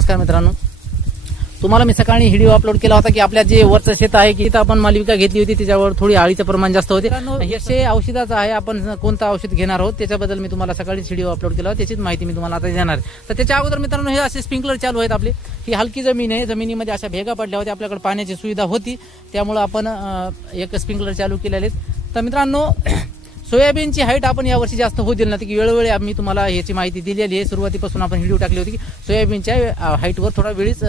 नमस्कार मित्रांनो, तुम्हाला मी सकाळी व्हिडिओ अपलोड केला होता की आपल्या जे वरचं शेत आहे की तिथं आपण मालविका घेतली होती, त्याच्यावर थोडी आळीचं प्रमाण जास्त होते. हे औषधाचं आहे, आपण कोणतं औषध घेणार आहोत त्याच्याबद्दल मी तुम्हाला सकाळीच व्हिडिओ अपलोड केला होता, त्याचीच माहिती मी तुम्हाला आता देणार आहे. तर त्याच्या अगोदर मित्रांनो, हे असे स्प्रिंकलर चालू आहेत आपले. ही हलकी जमीन आहे, जमिनीमध्ये अशा भेगा पडल्या होत्या, आपल्याकडे पाण्याची सुविधा होती, त्यामुळे आपण एक स्प्रिंकलर चालू केलेले आहेत. तर मित्रांनो, सोयाबीनची हाईट आपण यावर्षी जास्त होऊ दिली नाही की वेळोवेळी आम्ही तुम्हाला याची माहिती दिलेली आहे. सुरुवातीपासून आपण व्हिडिओ टाकली होती की सोयाबीनच्या हाईटवर थोडा वेळीच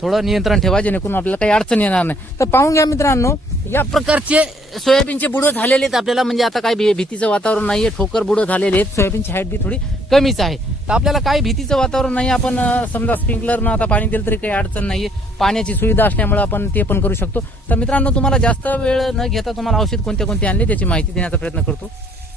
थोडं नियंत्रण ठेवा, जेणेकरून आपल्याला काही अडचण येणार नाही. तर पाहून घ्या मित्रांनो, या प्रकारचे सोयाबीनचे बुडं झालेले आहेत आपल्याला, म्हणजे आता काही भीतीचं वातावरण नाहीये, ठोकर बुडं झालेले आहेत. सोयाबीनची हाईट बी थोडी कमीच आहे, तर आपल्याला काही भीतीचं वातावरण नाही. आपण समजा स्प्रिंकलरनं आता पाणी दिलं तरी काही अडचण नाहीये, पाण्याची सुविधा असल्यामुळे आपण ते पण करू शकतो. तर मित्रांनो, तुम्हाला जास्त वेळ न घेता तुम्हाला औषध कोणते कोणते आणले त्याची माहिती देण्याचा प्रयत्न करतो.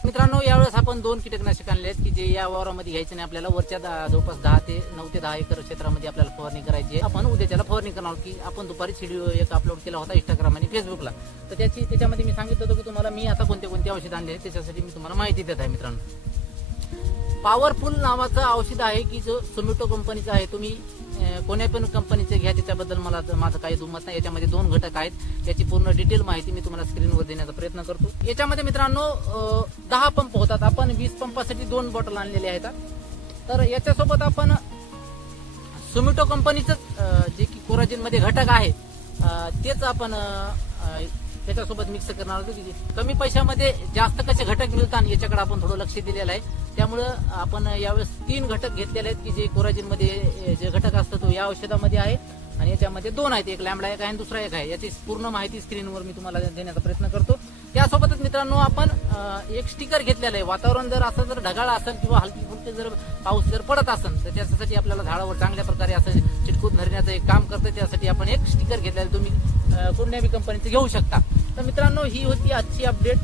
मित्रांनो, यावेळेस आपण 2 कीटकनाशक आणले आहेत की जे या वावरामध्ये घ्यायचे नाही आपल्याला. वरच्या जवळपास 9 ते 10 एकर क्षेत्रामध्ये आपल्याला फवारणी करायची आहे. आपण उद्याच्याला फवारणी करणार की आपण दुपारी व्हिडिओ एक अपलोड केला होता इंस्टाग्राम आणि फेसबुकला. तर त्याच्यामध्ये मी सांगितलं होतं की तुम्हाला मी आता कोणते कोणते औषध आणले आहेत, त्याच्यासाठी मी तुम्हाला माहिती देत आहे. मित्रांनो, पॉवरफुल नावाचं औषध आहे की जो सुमिटो कंपनीचं आहे. तुम्ही कोण्या पण कंपनीचे घ्या, त्याच्याबद्दल माझं काही दुमत नाही. याच्यामध्ये 2 घटक आहेत, त्याची पूर्ण डिटेल माहिती मी तुम्हाला स्क्रीनवर देण्याचा प्रयत्न करतो. याच्यामध्ये मित्रांनो 10 पंप होतात. आपण 20 पंपासाठी 2 बॉटल आणलेले आहेत. तर याच्यासोबत आपण सुमिटो कंपनीचं जे की कोराजिन मध्ये घटक आहे तेच आपण त्याच्यासोबत मिक्स करणार होतो की कमी पैशामध्ये जास्त कसे घटक मिळतात याच्याकडे आपण थोडं लक्ष दिलेलं आहे. त्यामुळं आपण यावेळेस 3 घटक घेतलेले आहेत की जे कोराजिन मध्ये जे घटक असतं तो या औषधामध्ये आहे, आणि याच्यामध्ये 2 आहेत, एक लॅम्बडा एक आहे आणि दुसरा एक आहे. याची पूर्ण माहिती स्क्रीनवर मी तुम्हाला देण्याचा प्रयत्न करतो. त्यासोबतच मित्रांनो, आपण एक स्टिकर घेतलेलं आहे. वातावरण जर असं जर ढगाळ असेल किंवा हलकी फुलकी जर पाऊस जर पडत असेल तर त्यासाठी आपल्याला झाडावर चांगल्या प्रकारे असं चिटकून धरण्याचं एक काम करतं. त्यासाठी आपण एक स्टिकर घेतलेलं, तुम्ही कोणत्या बी कंपनीचं घेऊ शकता. तर मित्रांनो, ही होती आजची अपडेट.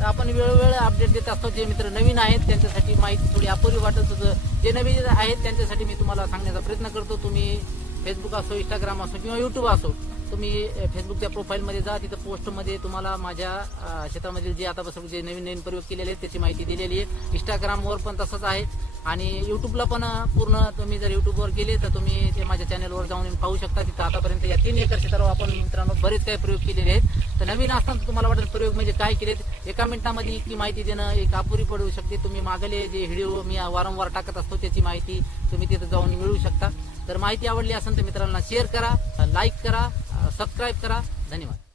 तर आपण वेळोवेळी अपडेट देत असतो. जे मित्र नवीन आहेत त्यांच्यासाठी माहिती थोडी अपुरी वाटत होतं, जे नवीन आहेत त्यांच्यासाठी मी तुम्हाला सांगण्याचा प्रयत्न करतो. तुम्ही फेसबुक असो, इंस्टाग्राम असो किंवा युट्यूब असो, तुम्ही फेसबुकच्या प्रोफाईलमध्ये जा, तिथं पोस्टमध्ये तुम्हाला माझ्या शेतामधील जे आतापासून जे नवीन प्रयोग केलेले आहेत त्याची माहिती दिलेली आहे. इंस्टाग्रामवर पण तसंच आहे आणि युट्यूबला पण पूर्ण. तुम्ही जर युट्यूबवर गेले तर तुम्ही ते माझ्या चॅनलवर जाऊन पाहू शकता. तिथं आतापर्यंत या 3 एकर क्षेत्रावर आपण मित्रांनो बरेच काही प्रयोग केलेले आहेत. तर नवीन असताना तुम्हाला वाटेल प्रयोग म्हणजे काय केलेत, एका मिनिटामध्ये इतकी माहिती देणं एक अपुरी पडू शकते. तुम्ही मागले जे व्हिडिओ मी वारंवार टाकत असतो त्याची माहिती तुम्ही तिथं जाऊन मिळवू शकता. तर माहिती आवडली असेल तर मित्रांना शेअर करा, लाईक करा, सबस्क्राईब करा. धन्यवाद.